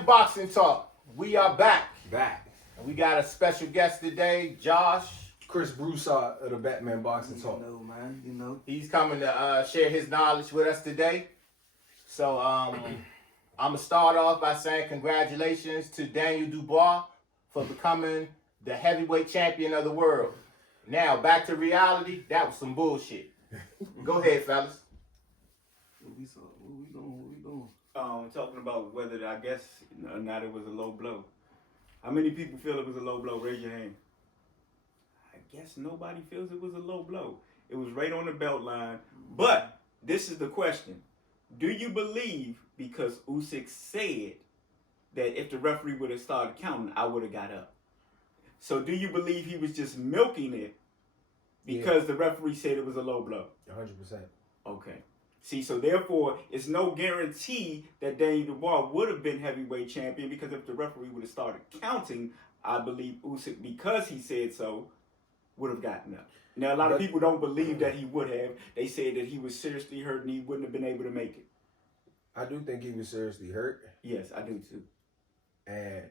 Man Boxing Talk. We are back. Back. And we got a special guest today, Josh. Chris Broussard of the Batman Boxing Talk. You know, man. You know. He's coming to share his knowledge with us today. So I'm going to start off by saying congratulations to Daniel Dubois for becoming the heavyweight champion of the world. Now, back to reality. That was some bullshit. Go ahead, fellas. What we doing? Talking about whether I guess or not it was a low blow. How many people feel it was a low blow? Raise your hand. I guess nobody feels it was a low blow. It was right on the belt line. But this is the question. Do you believe, because Usyk said that if the referee would have started counting, I would have got up? So do you believe he was just milking it because the referee said it was a low blow? 100%. Okay. See, so therefore, it's no guarantee that Daniel Dubois would have been heavyweight champion, because if the referee would have started counting, I believe Usyk, because he said so, would have gotten up. Now, a lot of people don't believe that he would have. They said that he was seriously hurt and he wouldn't have been able to make it. I do think he was seriously hurt. Yes, I do too. And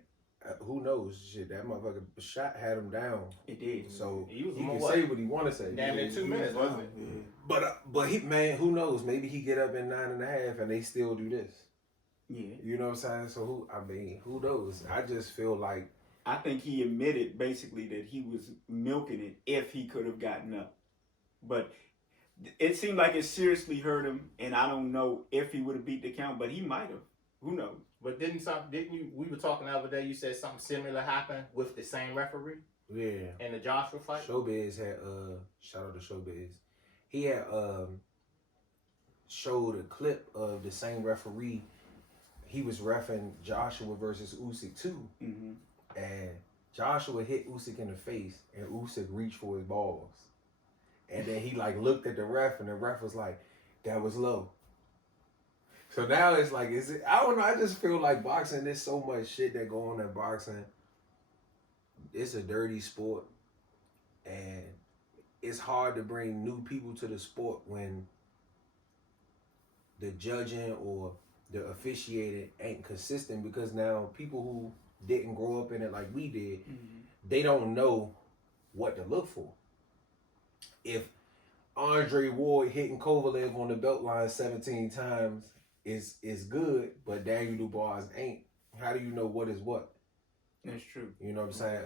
who knows? Shit, that motherfucker shot had him down. It did. So He was can what? say what he want to say. Damn near 2 minutes, wasn't it? Yeah. But he, man, who knows? Maybe he get up in 9.5 and they still do this. Yeah. You know what I'm saying? So who knows? I just feel like, I think he admitted basically that he was milking it if he could have gotten up. But it seemed like it seriously hurt him, and I don't know if he would have beat the count, but he might have. Who knows? But didn't you? We were talking the other day. You said something similar happened with the same referee yeah. in the Joshua fight. Showbiz had shout out to Showbiz. He had showed a clip of the same referee. He was reffing Joshua versus Usyk too, and Joshua hit Usyk in the face, and Usyk reached for his balls, and then he like looked at the ref, and the ref was like, "That was low." So now it's like, is it? I don't know. I just feel like boxing. There's so much shit that go on in boxing. It's a dirty sport, and it's hard to bring new people to the sport when the judging or the officiating ain't consistent, because now people who didn't grow up in it like we did, they don't know what to look for. If Andre Ward hitting Kovalev on the belt line 17 times is good, but Daniel Dubois ain't, how do you know what is what? That's true. You know what I'm saying?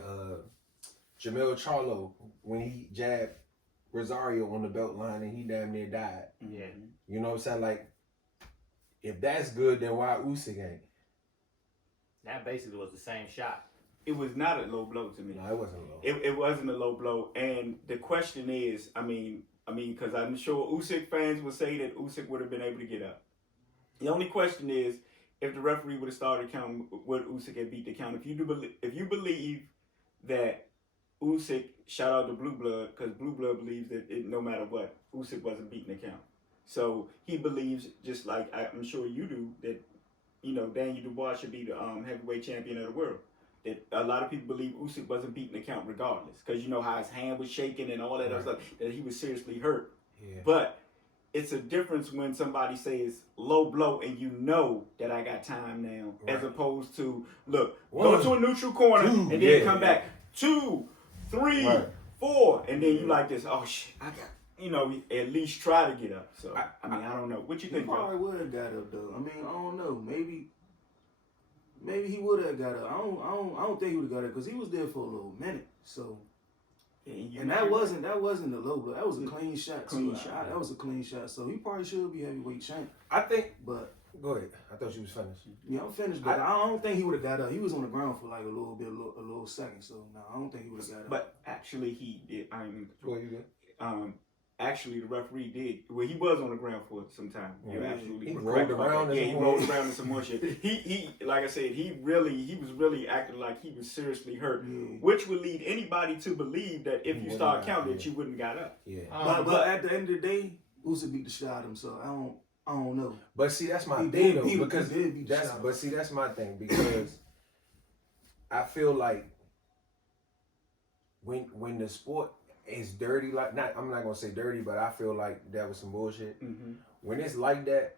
Jamel Charlo, when he jabbed Rosario on the belt line and he damn near died. Yeah. You know what I'm saying? Like, if that's good, then why Usyk ain't? That basically was the same shot. It was not a low blow to me. No, it wasn't low. It wasn't a low blow. And the question is, I mean, because I'm sure Usyk fans will say that Usyk would have been able to get up. The only question is, if the referee would have started counting, would Usyk have beat the count? If you believe that Usyk, shout out to Blue Blood, because Blue Blood believes that no matter what, Usyk wasn't beating the count. So he believes, just like I'm sure you do, that Daniel Dubois should be the heavyweight champion of the world. That a lot of people believe Usyk wasn't beating the count regardless, because you know how his hand was shaking and all that other stuff, that he was seriously hurt. Yeah. But it's a difference when somebody says low blow and you know that I got time now, as opposed to, look, go to a neutral corner and then come back 2, 3, 4, and then you like this. Oh shit, I got, at least try to get up. So I don't know. What you think, bro? He probably would have got up though. I mean, I don't know. Maybe he would have got up. I don't think he would have got up, because he was there for a little minute. So. And that wasn't a low blow. That was a clean shot. That was a clean shot. So he probably should be heavyweight champ. I think. But go ahead. I thought you was finished. Yeah, I'm finished. But I don't think he would have got up. He was on the ground for like a little second. So no, I don't think he would have got up. But actually, he did. I mean, go ahead. Actually, the referee did. Well, he was on the ground for some time. You're absolutely he correct. Rolled around. He rolled around in some more shit. He, like I said, he was really acting like he was seriously hurt, which would lead anybody to believe that if you start counting, that you wouldn't got up. Yeah. But at the end of the day, Usyk beat the shit out of him. So I don't know. But see, that's my thing though, because that's my thing, because I feel like when the sport is dirty, I'm not gonna say dirty, but I feel like that was some bullshit. When it's like that,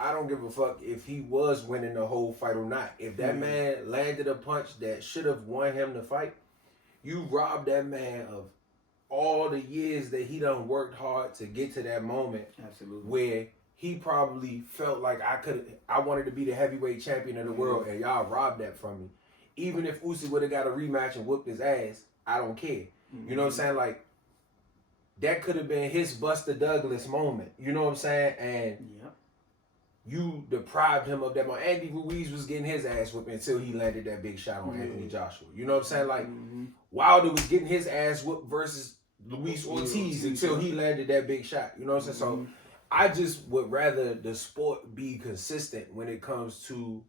I don't give a fuck if he was winning the whole fight or not. If that man landed a punch that should have won him the fight, you robbed that man of all the years that he done worked hard to get to that moment. Absolutely. Where he probably felt like I wanted to be the heavyweight champion of the world, and y'all robbed that from me. Even if Usyk would have got a rematch and whooped his ass, I don't care. You know what I'm saying? Like, that could have been his Buster Douglas moment. You know what I'm saying? And you deprived him of that moment. Andy Ruiz was getting his ass whooped until he landed that big shot on Anthony Joshua. You know what I'm saying? Like, Wilder was getting his ass whooped versus Luis Ortiz until he landed that big shot. You know what I'm saying? So I just would rather the sport be consistent when it comes to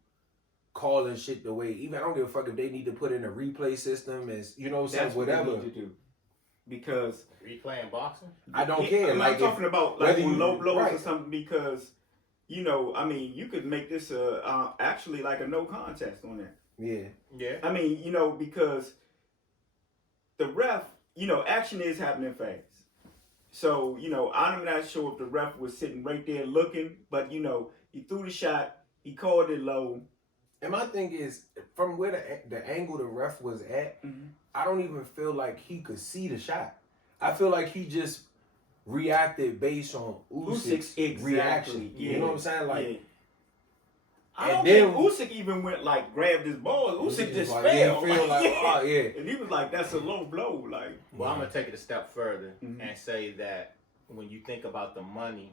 calling shit the way. Even I don't give a fuck if they need to put in a replay system and you know what I'm saying, That's whatever. what they need to do. Because replaying boxing, I don't care. I'm talking about like whether on you- low blows right. or something. Because you know, I mean, you could make this actually like a no contest on that. Yeah. I mean, you know, because the ref, you know, action is happening fast. So, you know, I'm not sure if the ref was sitting right there looking, but, you know, he threw the shot, he called it low. And my thing is, from where the angle the ref was at, I don't even feel like he could see the shot. I feel like he just reacted based on Usyk's reaction. Yeah. You know what I'm saying? Like, yeah. I and don't then- think Usyk even went like grabbed his ball. Usyk just like, fell. he feel like, oh yeah. And he was like, "That's a low blow." Like, well, I'm gonna take it a step further Mhm. and say that when you think about the money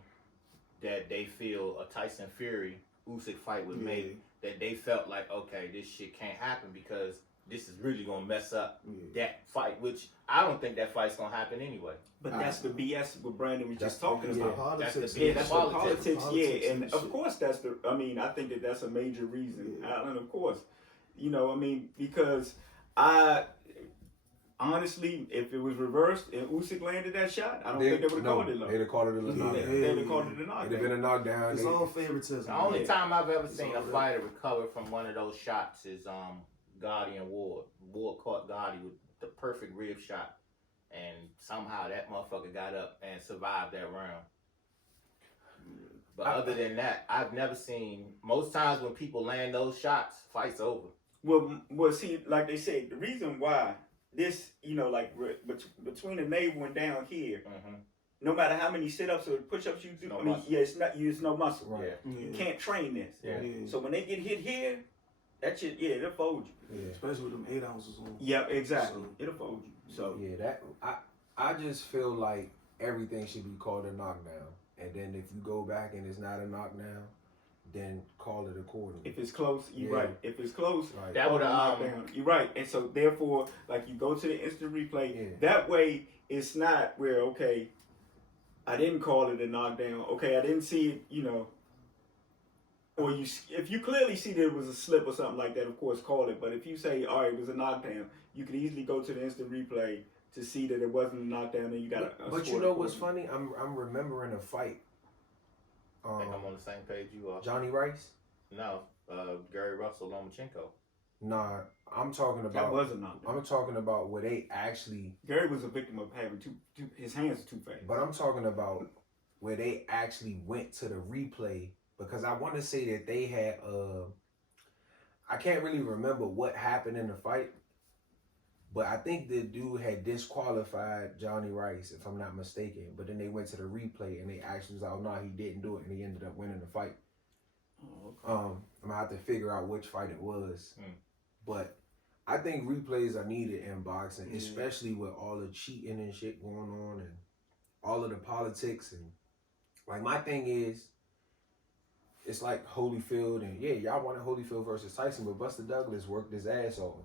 that they feel a Tyson Fury Usyk fight would make, that they felt like, okay, this shit can't happen because this is really gonna mess up that fight. Which I don't think that fight's gonna happen anyway. but that's the BS what Brandon was just talking yeah. about. That's the Politics. BS. That's Politics. the politics, yeah, and and of shit. course that's the. I mean, I think that's a major reason, and of course, you know, I mean, because I honestly, if it was reversed and Usyk landed that shot, I don't think they would have called it low. They'd have called it a knockdown. They'd have called it a It'd have knockdown. been a knockdown. It's all favoritism. The only Yeah. time I've ever seen all a right. fighter recover from one of those shots is Gotti and Ward. Ward caught Gotti with the perfect rib shot, and somehow that motherfucker got up and survived that round. But other than that, I've never seen. Most times when people land those shots, fight's over. Well, see, like they said, the reason why this, you know, like between the navel and down here, no matter how many sit-ups or push-ups you do, No I mean, muscle. yeah, it's no muscle. Right. You can't train this. Yeah. So when they get hit here, that shit, yeah, it'll fold you. Yeah. Especially with them 8 ounces on. Yeah, exactly. So- It'll fold you. So Yeah, that I just feel like everything should be called a knockdown, and then if you go back and it's not a knockdown, then call it accordingly. if it's close, you're Yeah. right. If it's close, Right. That would have knockdown. You're right. And so therefore, like you go to the instant replay. Yeah. That way, it's not where okay, I didn't call it a knockdown. Okay, I didn't see it. You know. Or if you clearly see that it was a slip or something like that, of course, call it. But if you say, all right, it was a knockdown, you could easily go to the instant replay to see that it wasn't a knockdown, and you got a But you know what's funny? I'm remembering a fight. I think I'm on the same page you are. Johnny Rice? No, Gary Russell, Lomachenko. Nah, I'm talking That about. was a knockdown. I'm talking about where they actually. Gary was a victim of having his hands are too fast. But I'm talking about where they actually went to the replay, because I want to say that they had I can't really remember what happened in the fight, but I think the dude had disqualified Johnny Rice, if I'm not mistaken. But then they went to the replay and they actually was like, oh no, he didn't do it, and he ended up winning the fight. Oh, okay. I'm gonna have to figure out which fight it was, but I think replays are needed in boxing, especially with all the cheating and shit going on and all of the politics. And like, my thing is, it's like Holyfield, and yeah, y'all wanted Holyfield versus Tyson, but Buster Douglas worked his ass off.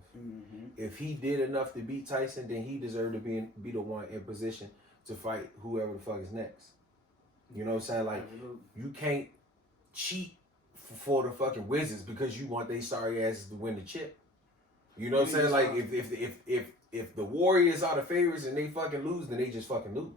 If he did enough to beat Tyson, then he deserved to be the one in position to fight whoever the fuck is next. You know what I'm saying? Like, you can't cheat for the fucking Wizards because you want they sorry asses to win the chip. You know what I'm saying? Like, if the Warriors are the favorites and they fucking lose, then they just fucking lose.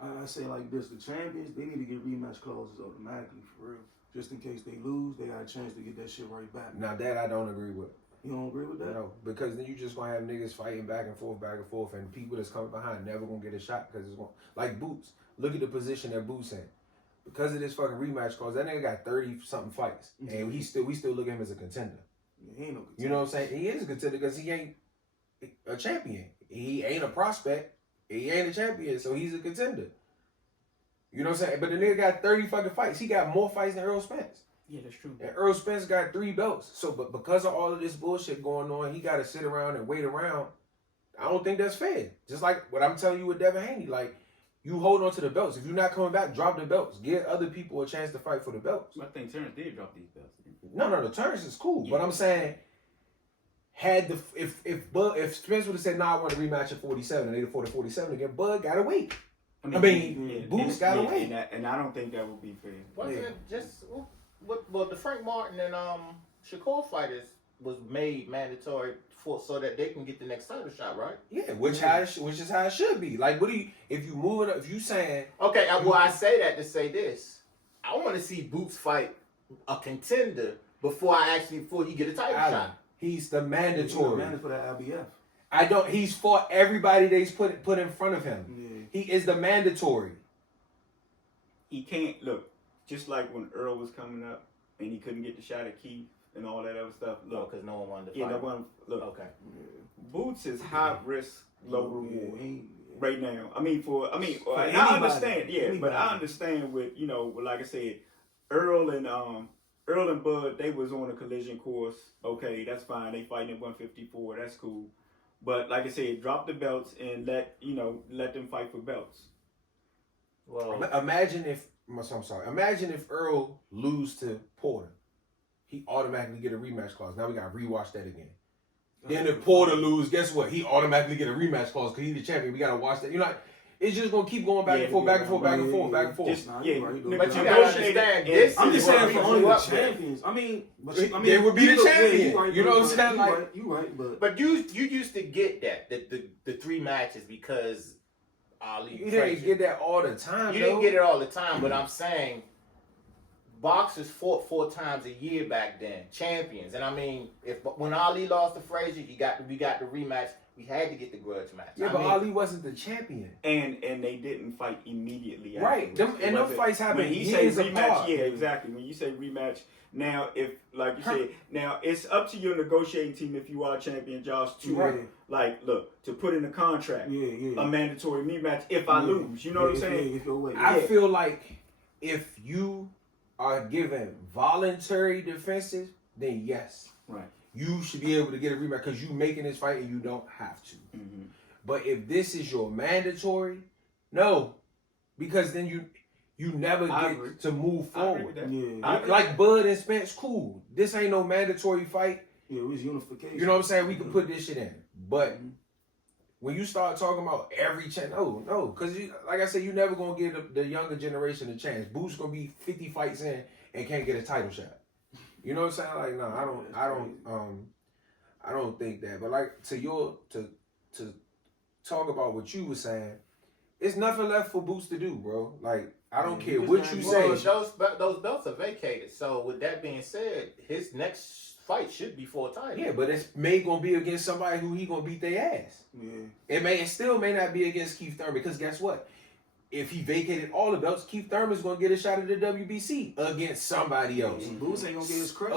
I say like this: the champions, they need to get rematch clauses automatically for real. Just in case they lose, they got a chance to get that shit right back. Now that I don't agree with. You don't agree with that? No, because then you just gonna have niggas fighting back and forth, and people that's coming behind never gonna get a shot because it's going like Boots. Look at the position that Boots in. because of this fucking rematch clause, that nigga got 30 something fights, and we still look at him as a contender. He ain't no contender. You know what I'm saying? He is a contender because he ain't a champion. He ain't a prospect. He ain't a champion, so he's a contender. You know what I'm saying? But the nigga got 30 fucking fights. He got more fights than Earl Spence. Yeah, that's true. And Earl Spence got 3 belts. So, but because of all of this bullshit going on, he got to sit around and wait around. I don't think that's fair. Just like what I'm telling you with Devin Haney. Like, you hold on to the belts. If you're not coming back, drop the belts. Give other people a chance to fight for the belts. I think Terrence did drop these belts. No, the Terrence is cool. Yeah. But I'm saying, if Spence would have said, "Nah, I want to rematch at 47," and they fought at 47 again, Bud gotta wait. Boots gotta wait. And I don't think that would be fair. Wasn't it just well the Frank Martin and Shakur fighters was made mandatory so that they can get the next title shot, right? Yeah, which is how it should be. Like, what do you if you move it up? If you saying Okay, well I say that to say this. I want to see Boots fight a contender before he get a title shot. He's the He's mandatory. the for that IBF. He's fought everybody they's put in front of him. Yeah. He is the mandatory. He can't look just like when Earl was coming up and he couldn't get the shot at Keith and all that other stuff. Look, because no one wanted to fight. yeah, no one. Look, Okay. Boots is high risk, low reward Yeah. right now. I mean, I anybody, understand, yeah, anybody. but I understand with like I said, Earl and Bud, they was on a collision course. Okay, that's fine. They fighting at 154. That's cool. But like I said, drop the belts and let them fight for belts. Well, Imagine if Earl lose to Porter, he automatically get a rematch clause. Now we got to rewatch that again. Then if Porter lose, guess what? He automatically get a rematch clause because he's the champion. We got to watch that. It's just gonna keep going back and forth, back and forth, back and forth, back and forth. Just, Nah, yeah, you're right, though. but you I'm gotta negotiated- understand yeah, this. I'm is just what saying we for grew only the up with. champions. I mean, They would be the champion. You right, You know what I'm saying? You Like, right, you right, but But you used to get that the 3 matches because Ali. you didn't get that all the time. You though. didn't get it all the time, but I'm saying boxers fought 4 times a year back then, champions. And I mean, when Ali lost to Frazier, we got the rematch. We had to get the grudge match. Yeah, but Ali wasn't the champion. And they didn't fight immediately. Right. afterwards. Those fights happen when you say years rematch. apart. Yeah, exactly. When you say rematch, now if like you said, now it's up to your negotiating team if you are champion, Josh, to put in a contract, a mandatory rematch if I lose. You know what I'm saying? I feel like if you are given voluntary defenses, then yes. Right. You should be able to get a rematch because you making this fight and you don't have to. Mm-hmm. But if this is your mandatory, no, because then you never get to move forward. Like Bud and Spence, cool. This ain't no mandatory fight. Yeah, it was unification. You know what I'm saying? We can put this shit in. But when you start talking about every chance, no, because like I said, you never gonna give the younger generation a chance. Boots gonna be 50 fights in and can't get a title shot. You know what I'm saying? Like, no, I don't think that. But like to talk about what you were saying, it's nothing left for Boots to do, bro. Like, I don't care what you say. Those belts are vacated. So with that being said, his next fight should be for a title. Yeah, but it's gonna be against somebody who he gonna beat their ass. Yeah. It still may not be against Keith Thurman because guess what? If he vacated all the belts, Keith Thurman's gonna get a shot at the WBC against somebody else. Boots ain't gonna get his credit.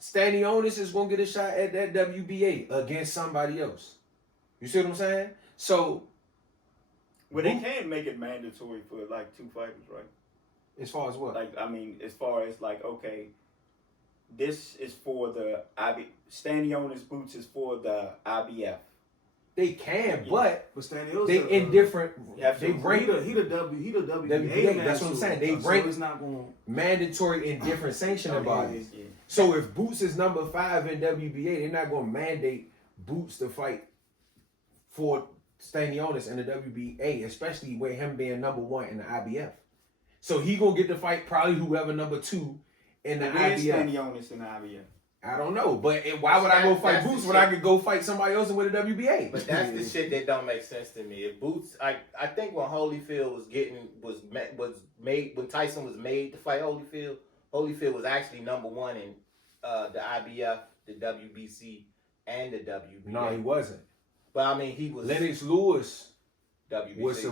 Stanionis is gonna get a shot at that WBA against somebody else. You see what I'm saying? So, well, they can make it mandatory for like 2 fighters, right? As far as what? Like, I mean, as far as like, okay, this is for the Stanionis Boots is for the IBF. They can, but Stanionis, they in different. They rank he the WBA. WBA. That's what I'm saying. They rank it's not going mandatory in different sanctioning bodies. Yeah. So if Boots is number 5 in WBA, they're not gonna mandate Boots to fight for Stanionis in the WBA, especially with him being number 1 in the IBF. So he gonna get to fight probably whoever number 2 in the Where's IBF. Stanionis in the IBF? I don't know, but why would I go fight Boots when I could go fight somebody else with a WBA? But that's the shit that don't make sense to me. If Boots, I think when Holyfield was made when Tyson was made to fight Holyfield was actually number 1 in the IBF, the WBC, and the WBA. No, he wasn't. But I mean, he was Lennox Lewis WBC. was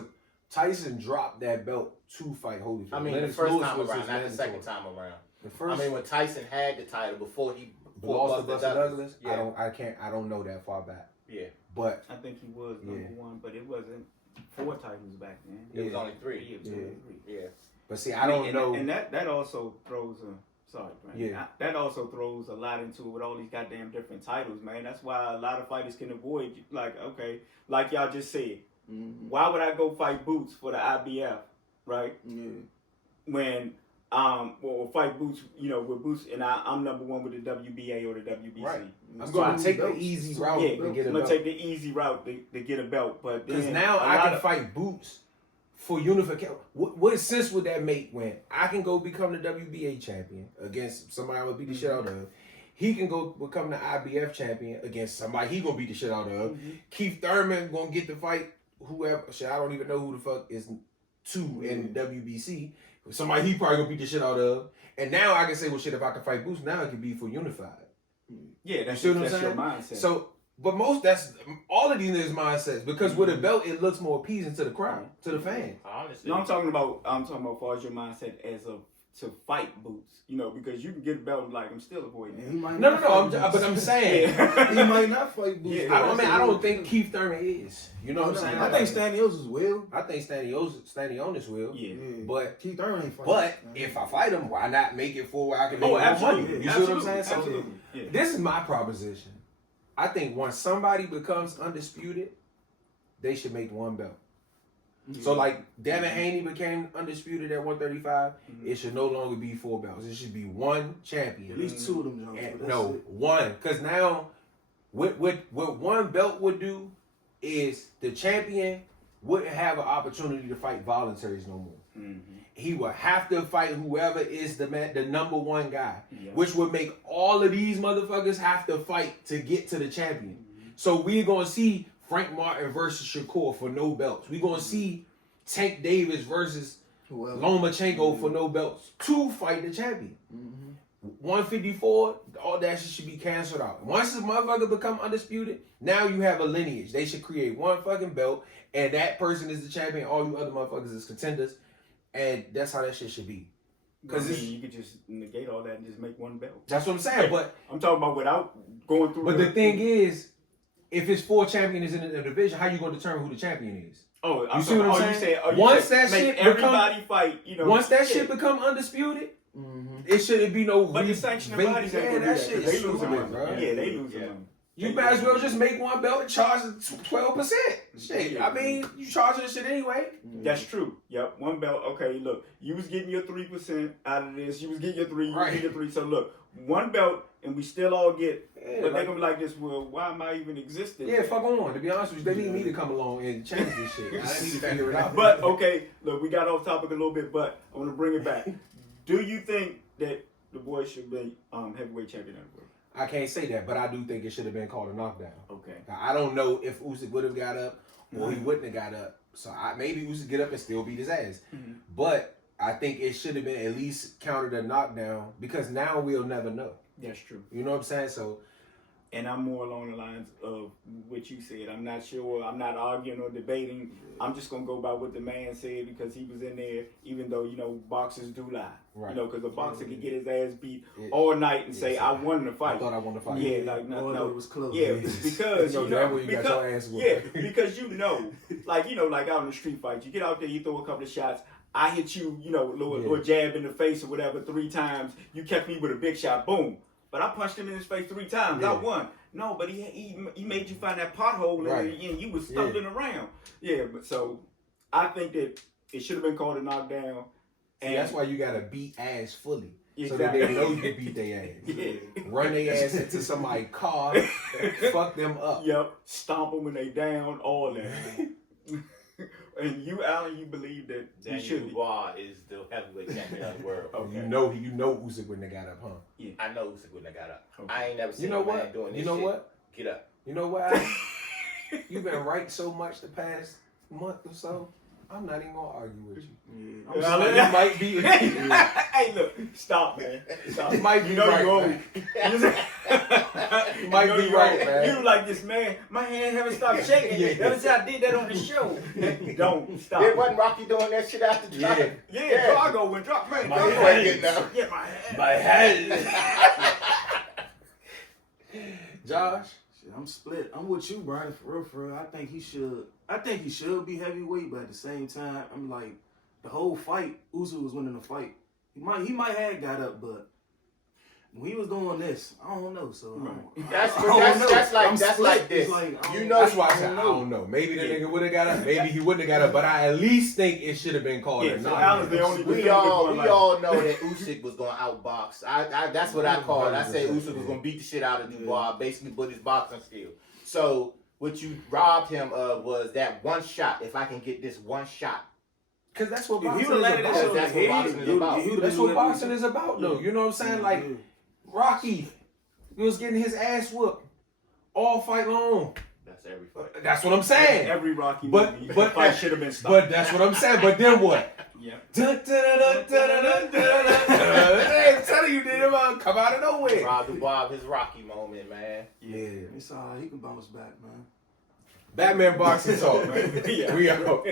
Tyson dropped that belt to fight Holyfield. I mean, Lennox the first Lewis time was around, his not the second mandatory. time around. The first, I mean, when Tyson had the title before he lost to Buster Douglas. Yeah. I don't know that far back. Yeah. But I think he was number one, but it wasn't 4 titles back then. It was only 3. Yeah, it was only 3. Yeah. But see, I don't know. And that also throws that also throws a lot into it with all these goddamn different titles, man. That's why a lot of fighters can avoid, like y'all just said, why would I go fight Boots for the IBF, right? Yeah. When fight Boots, with Boots, and I'm number 1 with the WBA or the WBC. Right. I'm going to take the easy route to get a belt. I'm going to take the easy route to get a belt. But because now I can fight Boots for unification. What sense would that make when I can go become the WBA champion against somebody I would beat the shit out of? He can go become the IBF champion against somebody he gonna beat the shit out of. Keith Thurman gonna get the fight whoever. Shit, I don't even know who the fuck is 2 in WBC. Somebody he probably gonna beat the shit out of. And now I can say, well, shit, if I can fight Boots, now it can be for unified. Yeah, that's your mindset. So, but all of these niggas mindsets because with a belt, it looks more appeasing to the crowd, to the fans. Honestly. No, I'm talking about as far as your mindset to fight Boots, because you can get a belt and I'm still avoiding it. But I'm saying he might not fight Boots. Yeah, I don't think Keith Thurman is. You know what I'm saying? I think Stanionis will. I think Stanionis will. Yeah. But Keith Thurman ain't fighting. But if I fight him, why not make it for where I can make more absolutely. money? You Yeah. see what I'm saying? So Absolutely. Yeah. this is my proposition. I think once somebody becomes undisputed, they should make one belt. So like Devin Haney became undisputed at 135, it should no longer be 4 belts. It should be one champion. At least 2 of them, Jones. No, one. Because now, what one belt would do is the champion wouldn't have an opportunity to fight voluntaries no more. He would have to fight whoever is the number 1 guy, which would make all of these motherfuckers have to fight to get to the champion. So we're gonna see Frank Martin versus Shakur for no belts. We're gonna see Tank Davis versus Lomachenko for no belts to fight the champion. 154, all that shit should be canceled out. Once the motherfucker become undisputed, now you have a lineage. They should create one fucking belt, and that person is the champion. All you other motherfuckers is contenders, and that's how that shit should be. Because you could just negate all that and just make one belt. That's what I'm saying. But I'm talking about without going through. But the thing is, if it's 4 champions in the division, how you gonna determine who the champion is? Oh, you see what I'm saying? Once that shit everybody fight, Once that shit become undisputed, it shouldn't be no. But the sanctioning bodies ain't gonna do that. Shit They losing money, bro. Yeah, they losing money. You might as well just make one belt and charge 12%. Shit, I mean, you charging this shit anyway. That's true. Yep, one belt. Okay, look, you was getting your 3% out of this. You was getting your 3. You was getting your 3. So look, one belt, and we still all get. But they're gonna be like this. Well, why am I even existing? Yeah, fuck on. To be honest with you, they need me to come along and change this shit. I need to figure it out. But okay, look, we got off topic a little bit, but I want to bring it back. Do you think that the boy should be heavyweight champion? I can't say that, but I do think it should have been called a knockdown. Okay. Now, I don't know if Usyk would have got up or he wouldn't have got up. So maybe Usyk get up and still beat his ass. But I think it should have been at least counted a knockdown because now we'll never know. That's true. You know what I'm saying? So. And I'm more along the lines of what you said. I'm not sure. I'm not arguing or debating. I'm just going to go by what the man said because he was in there, even though, boxers do lie. Right. Because a boxer can get his ass beat all night and say, I won the fight. I thought I won the fight. Yeah, like, no. It was close. Yeah, because, like out in the street fight, you get out there, you throw a couple of shots. I hit you, little jab in the face or whatever 3 times. You kept me with a big shot. Boom. But I punched him in his face 3 times. I won. No, but he made you find that pothole and you was stumbling around. Yeah, but so I think that it should have been called a knockdown. And that's why you gotta beat ass fully. Exactly. So that they know you can beat their ass. Run their ass into somebody's car, fuck them up. Yep. Stomp them when they down, all that. And you, Alan, you believe that Daniel Dubois is the heavyweight champion of the world. Okay. You know Usyk wouldn't have got up, huh? Yeah. I know Usyk wouldn't have got up. Okay. I ain't never seen a man doing this shit. What? Get up. You know what? You've been right so much the past month or so. I'm not even gonna argue with you. Yeah. You might be. Hey, look, Stop, man. Stop. You might be you know right, you old. man. You might know be you right, old. man. You like this, man. My hand haven't stopped shaking. Yeah. Ever since I did that on the show. Don't stop. It wasn't Rocky doing that shit after Drago. Yeah, Drago went drop, man. My Drago hand. ain't getting up. Yeah, my hand. My head. Josh. Shit, I'm split. I'm with you, Brian. For real. I think he should be heavyweight, but at the same time, I'm like, the whole fight, Usyk was winning the fight. He might have got up, but when he was doing this, I don't know. So That's I'm like split. this. It's like, You know, That's why I said I don't know. Maybe the nigga would have got up. Maybe he wouldn't have got up. But I at least think it should have been called Yeah, a so knock. Alan's the only we all know that Usyk was gonna outbox. I that's what I call it. I say Usyk was gonna beat the shit out of Dubois, basically put his boxing skill. So what you robbed him of was that one shot. If I can get this one shot. Because that's what if boxing he would have is landed that about. shit on That's the what boxing head, is about. That's what boxing is about, though. You know what I'm saying? Like, Rocky, he was getting his ass whooped all fight long. That's every fight. That's what I'm saying. Every Rocky But- movie, but- the fight should have been stopped. But that's what I'm saying. But then what? Yeah. I'm telling you, dude, man, come out of nowhere. Rob Dubois his Rocky moment, man. Yeah. It's all right. He can bounce back, man. Batman boxing talk, man. Yeah. We out.